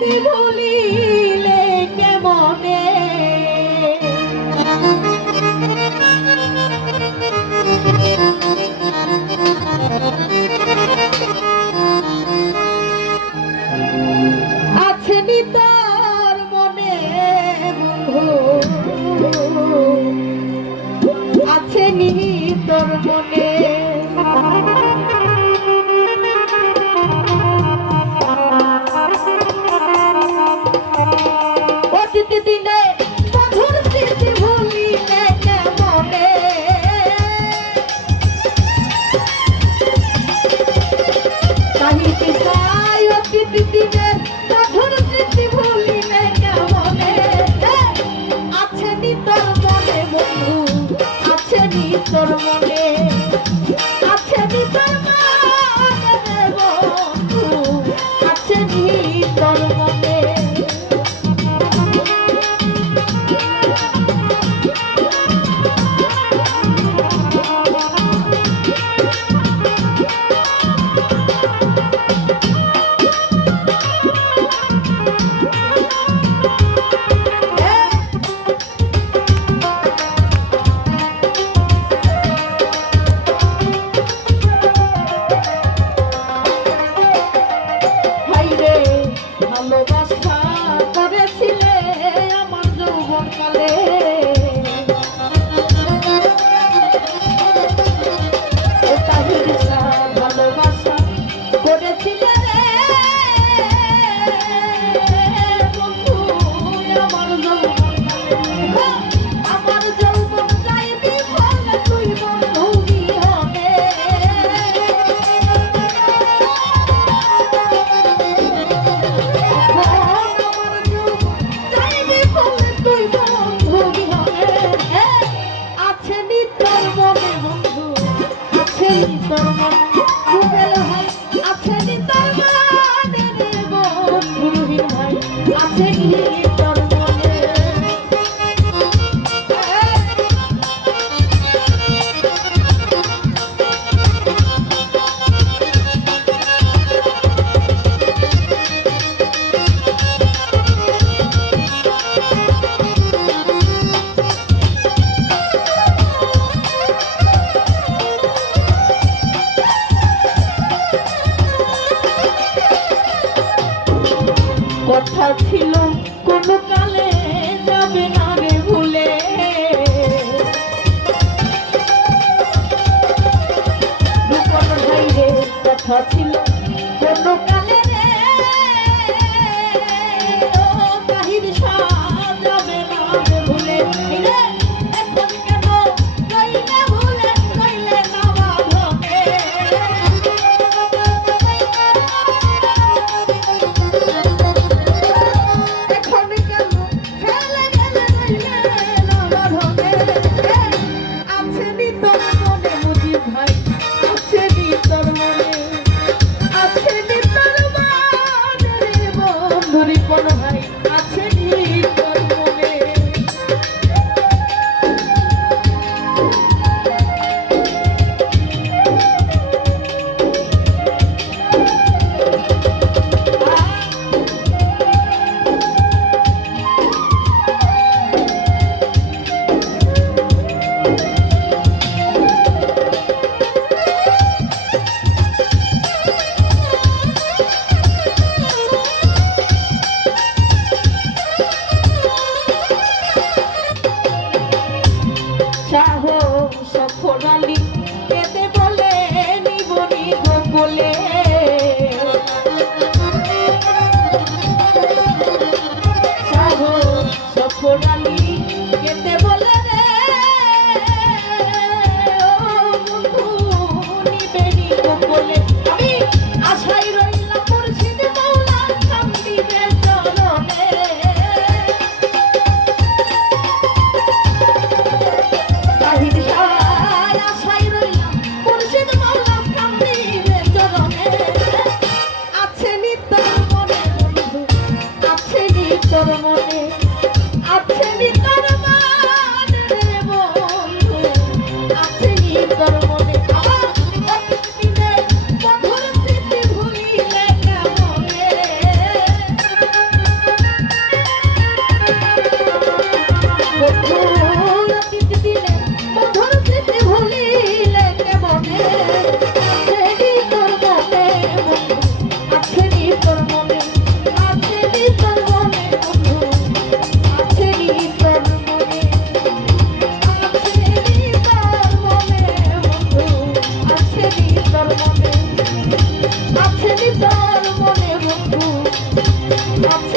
ভুলিলে কেমনে? মনে বন্ধু? তোর মনে একদিনে মধুর স্মৃতি ভুলিলে মনে। কাহিনী চাই অতি দিনে মধুর স্মৃতি ভুলিলে মনে। আছে নি তোর মনে বন্ধু, আছে নি তোর মনে। আছে ছিল I'll take me. Thank you.